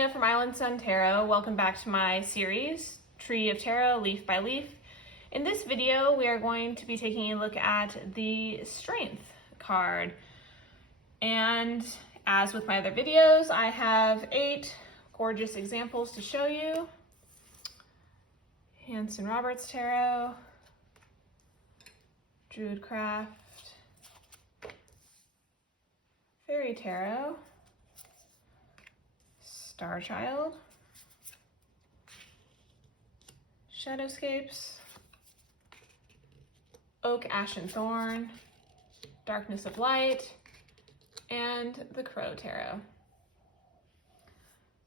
Sonia from Island Sun Tarot. Welcome back to my series, Tree of Tarot, Leaf by Leaf. In this video, we are going to be taking a look at the Strength card. And as with my other videos, I have 8 gorgeous examples to show you. Hanson-Roberts Tarot, DruidCraft, Fairy Tarot, Starchild, Shadowscapes, Oak, Ash, and Thorn, Darkness of Light, and the Crow Tarot.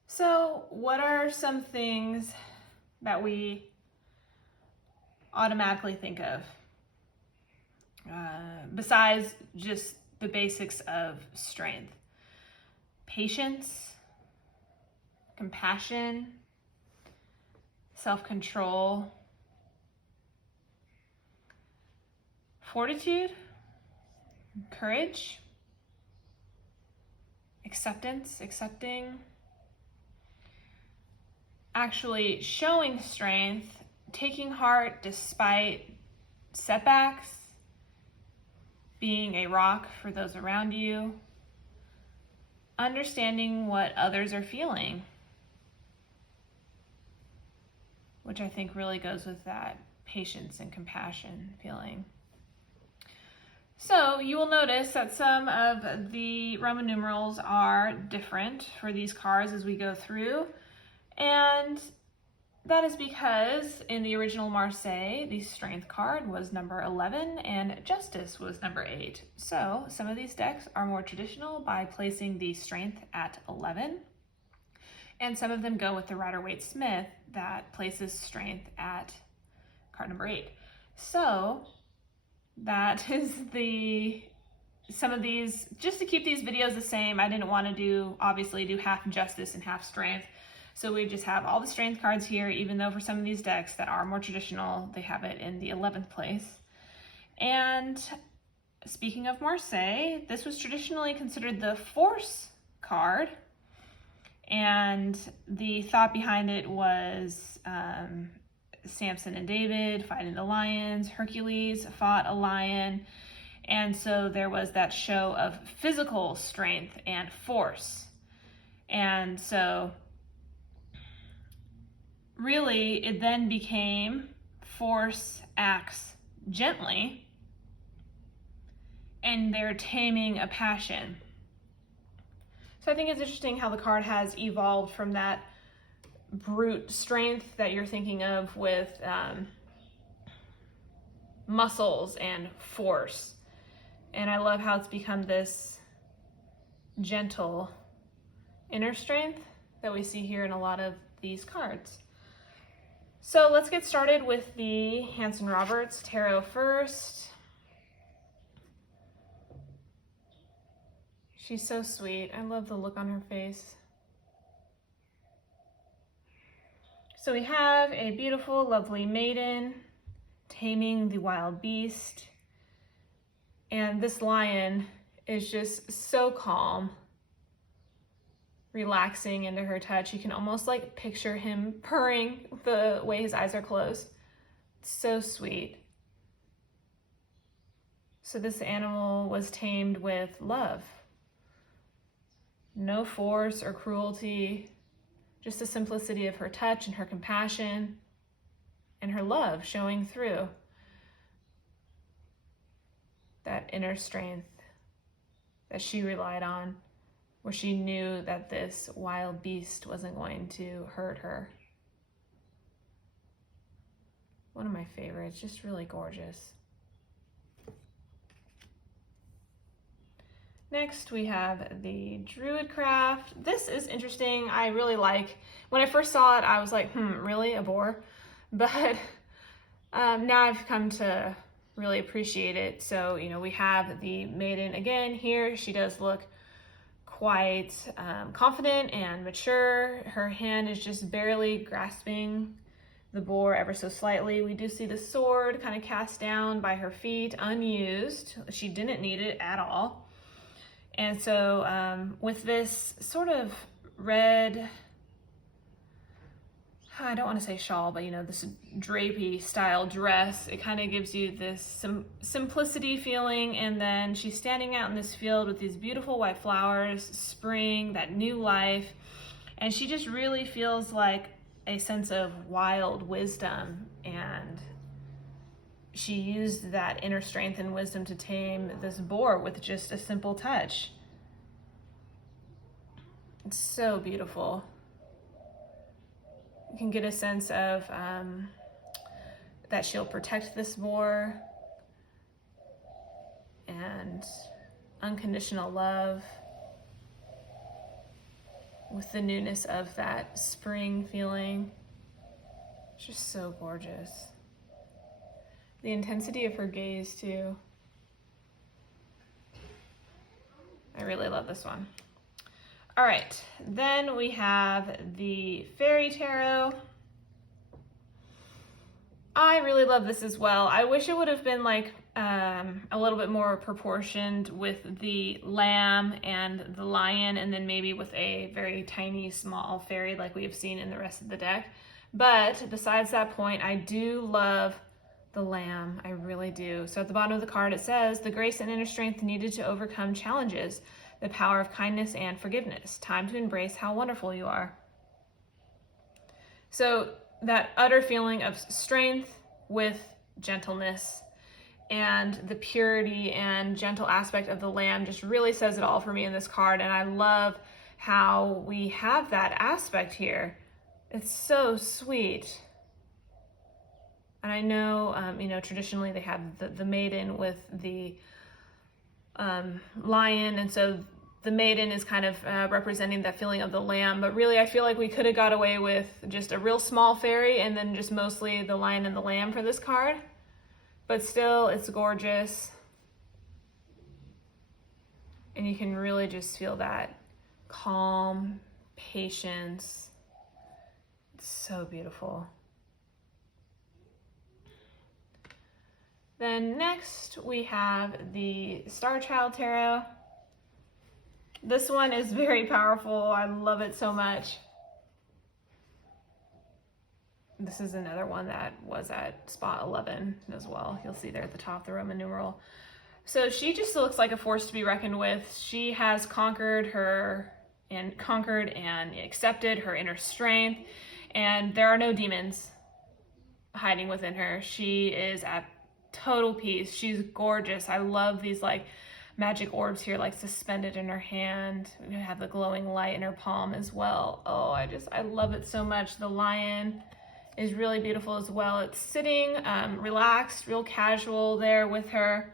So what are some things that we automatically think of besides just the basics of strength? Patience, compassion, self-control, fortitude, courage, acceptance, accepting, actually showing strength, taking heart despite setbacks, being a rock for those around you, understanding what others are feeling, which I think really goes with that patience and compassion feeling. So you will notice that some of the Roman numerals are different for these cards as we go through, and that is because in the original Marseille, the Strength card was number 11 and Justice was number 8. So some of these decks are more traditional by placing the Strength at 11, and some of them go with the Rider-Waite-Smith that places Strength at card number 8. So that is some of these, just to keep these videos the same. I didn't want to obviously do half Justice and half Strength. So we just have all the Strength cards here, even though for some of these decks that are more traditional, they have it in the 11th place. And speaking of Marseille, this was traditionally considered the Force card. And the thought behind it was Samson and David fighting the lions, Hercules fought a lion. And so there was that show of physical strength and force. And so really, it then became force acts gently, and they're taming a passion. So I think it's interesting how the card has evolved from that brute strength that you're thinking of with muscles and force. And I love how it's become this gentle inner strength that we see here in a lot of these cards. So let's get started with the Hanson-Roberts Tarot first. She's so sweet. I love the look on her face. So we have a beautiful, lovely maiden taming the wild beast. And this lion is just so calm, relaxing into her touch. You can almost like picture him purring the way his eyes are closed. So sweet. So this animal was tamed with love. No force or cruelty, just the simplicity of her touch and her compassion and her love showing through. That inner strength that she relied on, where she knew that this wild beast wasn't going to hurt her. One of my favorites, just really gorgeous. Next, we have the DruidCraft. This is interesting. I really like, when I first saw it, I was like, really, a boar? But now I've come to really appreciate it. So, we have the maiden again here. She does look quite confident and mature. Her hand is just barely grasping the boar ever so slightly. We do see the sword kind of cast down by her feet, unused. She didn't need it at all. And so with this sort of red I don't want to say shawl, but you know, this drapey style dress. It kind of gives you this simplicity feeling, and then she's standing out in this field with these beautiful white flowers, spring, that new life, and she just really feels like a sense of wild wisdom, and she used that inner strength and wisdom to tame this boar with just a simple touch. It's so beautiful. You can get a sense of that she'll protect this boar, and unconditional love with the newness of that spring feeling. It's just so gorgeous. The intensity of her gaze too. I really love this one. All right, then we have the Fairy Tarot. I really love this as well. I wish it would have been like a little bit more proportioned with the lamb and the lion, and then maybe with a very tiny, small fairy like we have seen in the rest of the deck. But besides that point, I do love the lamb. I really do. So at the bottom of the card, it says, the grace and inner strength needed to overcome challenges, the power of kindness and forgiveness. Time to embrace how wonderful you are. So that utter feeling of strength with gentleness, and the purity and gentle aspect of the lamb just really says it all for me in this card. And I love how we have that aspect here. It's so sweet. And I know, you know, traditionally they have the maiden with the lion, and so the maiden is kind of representing that feeling of the lamb, but really I feel like we could have got away with just a real small fairy and then just mostly the lion and the lamb for this card. But still, it's gorgeous. And you can really just feel that calm, patience. It's so beautiful. Then next we have the Starchild Tarot. This one is very powerful. I love it so much. This is another one that was at spot 11 as well. You'll see there at the top, the Roman numeral. So she just looks like a force to be reckoned with. She has conquered and accepted her inner strength, and there are no demons hiding within her. She is at total peace. She's gorgeous. I love these like magic orbs here, like suspended in her hand. We have the glowing light in her palm as well. Oh, I love it so much. The lion is really beautiful as well. It's sitting relaxed, real casual there with her.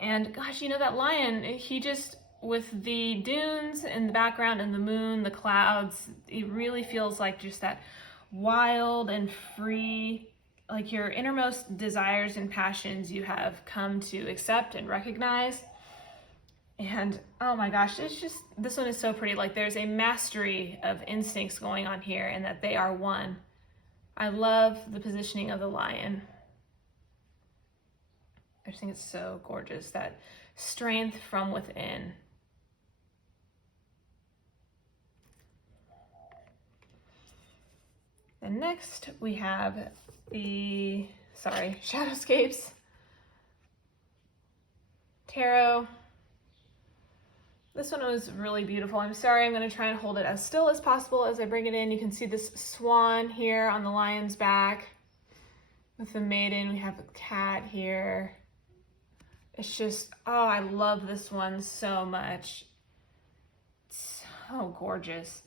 And gosh, you know, that lion, he just, with the dunes in the background and the moon, the clouds, it really feels like just that wild and free, like your innermost desires and passions you have come to accept and recognize. And oh my gosh, it's just, this one is so pretty. Like there's a mastery of instincts going on here, and that they are one. I love the positioning of the lion. I just think it's so gorgeous, that strength from within. And next we have the, Shadowscapes Tarot. This one was really beautiful. I'm sorry, I'm going to try and hold it as still as possible as I bring it in. You can see this swan here on the lion's back. With the maiden, we have a cat here. It's just, oh, I love this one so much. It's so gorgeous.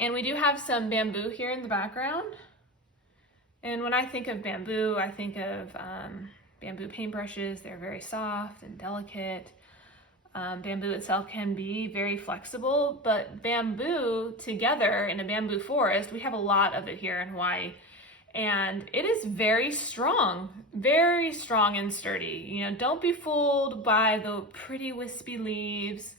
And we do have some bamboo here in the background. And when I think of bamboo, I think of bamboo paintbrushes. They're very soft and delicate. Bamboo itself can be very flexible, but bamboo together in a bamboo forest, we have a lot of it here in Hawaii. And it is very strong and sturdy. You know, don't be fooled by the pretty wispy leaves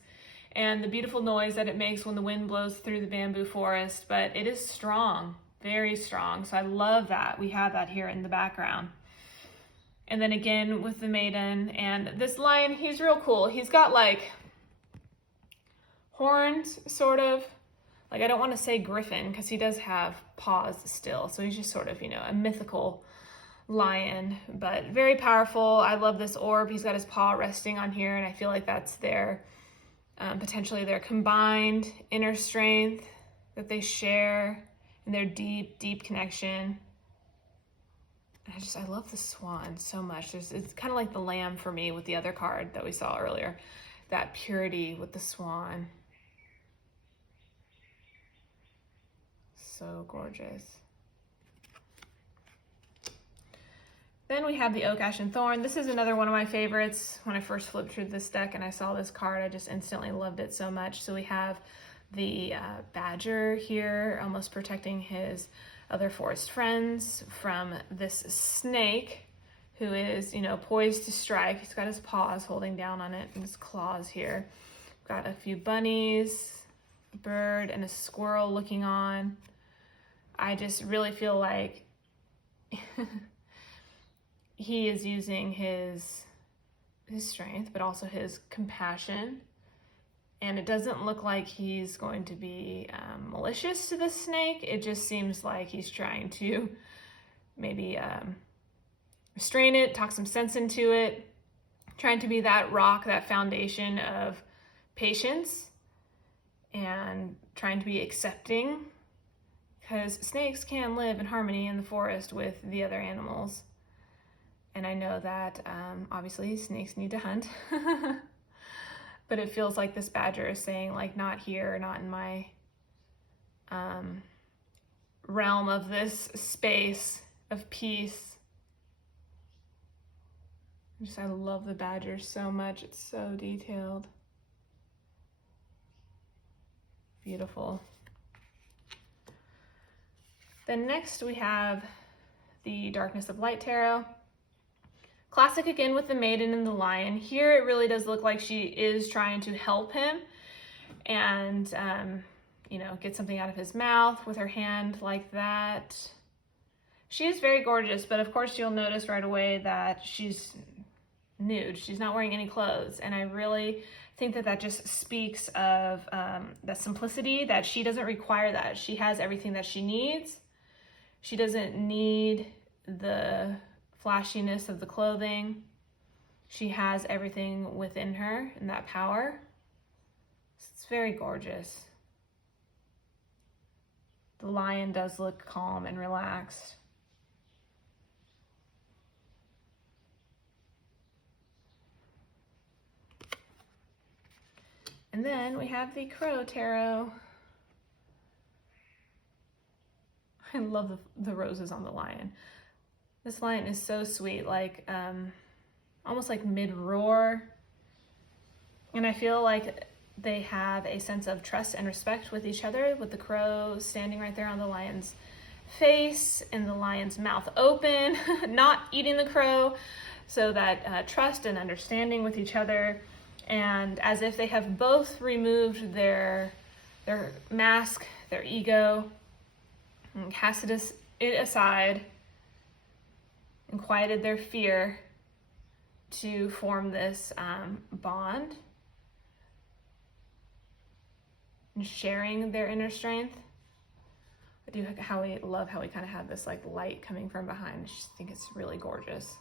and the beautiful noise that it makes when the wind blows through the bamboo forest, but it is strong, very strong. So I love that we have that here in the background. And then again with the maiden, and this lion, he's real cool. He's got like horns, sort of, like, I don't want to say griffin because he does have paws still. So he's just sort of, you know, a mythical lion, but very powerful. I love this orb. He's got his paw resting on here, and I feel like that's their, potentially their combined inner strength that they share and their deep, deep connection. I love the swan so much. It's kind of like the lamb for me with the other card that we saw earlier. That purity with the swan. So gorgeous. Then we have the Oak, Ash, and Thorn. This is another one of my favorites. When I first flipped through this deck and I saw this card, I just instantly loved it so much. So we have the badger here, almost protecting his other forest friends from this snake who is, you know, poised to strike. He's got his paws holding down on it and his claws here. Got a few bunnies, a bird, and a squirrel looking on. I just really feel like he is using his strength, but also his compassion. And it doesn't look like he's going to be malicious to the snake. It just seems like he's trying to maybe restrain it, talk some sense into it, trying to be that rock, that foundation of patience, and trying to be accepting, because snakes can live in harmony in the forest with the other animals. And I know that obviously snakes need to hunt. But it feels like this badger is saying, like, not here, not in my realm of this space of peace. I love the badger so much. It's so detailed. Beautiful. Then next we have the Darkness of Light Tarot. Classic again with the maiden and the lion. Here it really does look like she is trying to help him and, you know, get something out of his mouth with her hand like that. She is very gorgeous, but of course you'll notice right away that she's nude. She's not wearing any clothes. And I really think that that just speaks of that simplicity, that she doesn't require that. She has everything that she needs. She doesn't need the flashiness of the clothing. She has everything within her and that power. It's very gorgeous. The lion does look calm and relaxed. And then we have the Crow Tarot. I love the roses on the lion. This lion is so sweet, like almost like mid-roar. And I feel like they have a sense of trust and respect with each other, with the crow standing right there on the lion's face and the lion's mouth open, not eating the crow. So that trust and understanding with each other. And as if they have both removed their mask, their ego, and casted it aside, and quieted their fear to form this bond and sharing their inner strength. I do love how we kind of have this like light coming from behind. I just think it's really gorgeous.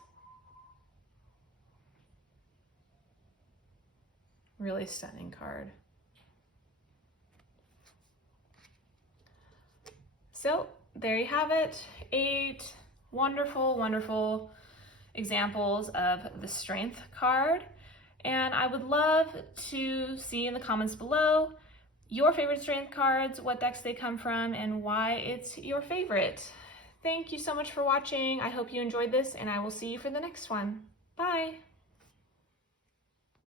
Really stunning card. So there you have it. 8 wonderful, wonderful examples of the Strength card. And I would love to see in the comments below your favorite Strength cards, what decks they come from, and why it's your favorite. Thank you so much for watching. I hope you enjoyed this, and I will see you for the next one. Bye.